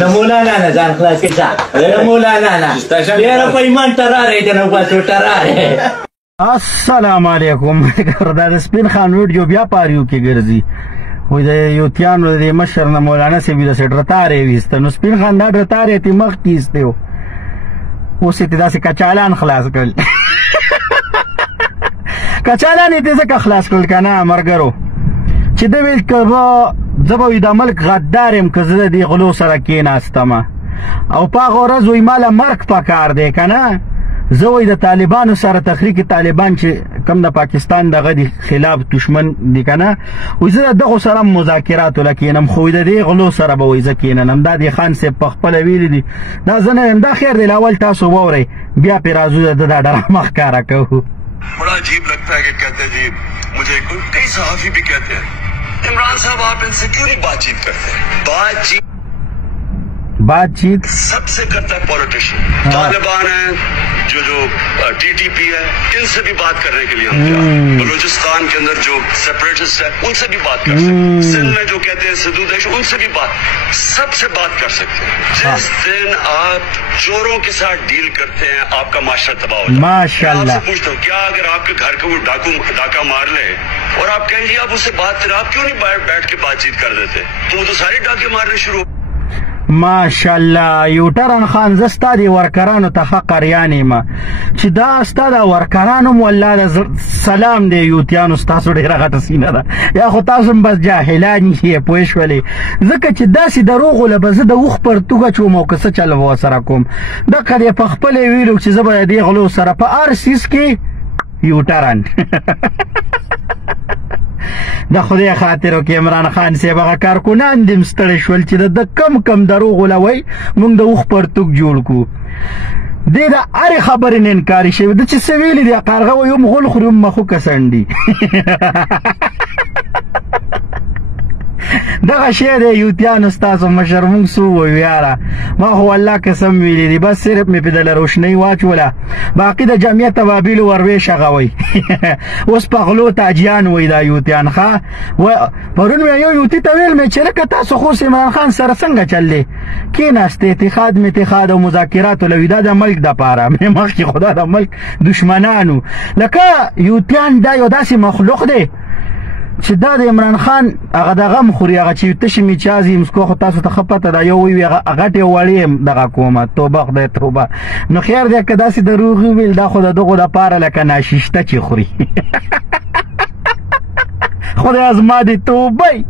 د مولانا نه ځان خلاص کې ځه د مولانا نه ډېره په ایمان تراره یې نه باسو تراره. السلام علیکم. دا د سپین خان ویډیو بیا پاریو کې ګرځي وای د یوتیانو د مشر نه مولانا صاحب د سټرتارې ویسته نو سپین خان دا ډرتارې تی مخ کیسته و اوس یې داسې کچالان خلاص کړل. کچالان یې ځکه خلاص کړل که نه مرګرو چې ده ویل که زه به وي د ملک غدار یم که زه د دې غلو سره کېناستمه او په هغه ورځ وایي ماله مرګ پکار دی که نه زه وایي د طالبانو سره تحریک طالبان چې کم د پاکستان دغه د خلاف دشمن دي که نه وایي زه د دغو سره مذاکراتو له کېنم خو د دې غلو سره به وایي زه کېننم. دا د خان صاحب په خپله ویلي دي دا زه نه یم. دا خیر دی اول تاسو واورئ بیا پرې راځو د دا ډرامه ښکاره کوو. बड़ा अजीब लगता है कि कहते हैं जी मुझे कई सहाफी भी कहते हैं इमरान साहब आप इनसे क्यों नहीं बातचीत करते? बातचीत सबसे करता है पॉलिटिशियन. तालिबान है जो टीटीपी है इनसे भी बात करने के लिए हम बलूचिस्तान के अंदर जो सेपरेटिस्ट है उनसे भी बात कर सकते हैं. सिंध में जो कहते हैं सिद्धू देश उनसे भी सबसे बात कर सकते हैं. जिस दिन आप चोरों के साथ डील करते हैं आपका माशरा तबाह हो जाता है. माशाल्लाह. आपसे पूछता हूँ क्या अगर आपके घर को वो डाका मार ले और आप कहेंगे आप उससे बात करें आप क्यों नहीं बैठ के बातचीत कर देते तो वो तो सारे डाके मारने शुरू. ماشاءالله یوټرن خان زه ستا د ورکرانو ته ښه قریان یم چې دا ستا د ورکرانو م والله د سلام دی یوتیانو ستاسو ډېره غټه سینه ده یا خو تاسو هم بس جاهلان یې پوه شولې ځکه چې داسې دروغو له به زه د اوښ پرتوګ اچوم او که څه چل به ورسره کوم دقه دی په خپله یې ویلو چې زه به د دې غلو سره په هر څیز کې یوټرن د خدای خاطر کې عمران خان صاحب هغه کارکنان دې ستړي شول چې د کم دروغ ولوي موږ د اوښ پرتوګ جوړ کړو. دې د هرې خبرې نه انکاري شوي ده چې څه ویلي دي قارغه وایي هم غول خوري هم مخو کسنډي. دغه شی دی یوتیانو ستاسو مشر مونږ څه ووایو یاره ما خو والله قسم ویلی دي بس صرف مې په دله روشنۍ واچوله باقي د جمعیت ابابیلو ورویش هغه وایي اوس په غلو تاجیان وایي دا یوتیان ښه پرون مې یو یوتي ته ویل مې چې لکه تاسو خو عمران خان سره څنګه چل دی کېناست اتحاد او مذاکراتو له وي دا د ملک دپاره مې مخکې خو دا د ملک دشمنانو لکه یوتیان دا یو داسې مخلوق دی چې دا د عمران خان هغه دغه م خوري هغه چې تشې مې چازي مسکو خو تاسو ته ښه پته ده یو وی غټې وړې دغه کومه توبه خدای توبه نو خیر دی که داسې دروغ وویل دا خو د دغو دپاره لکه ناششته چې خوري خدای زما دې توبه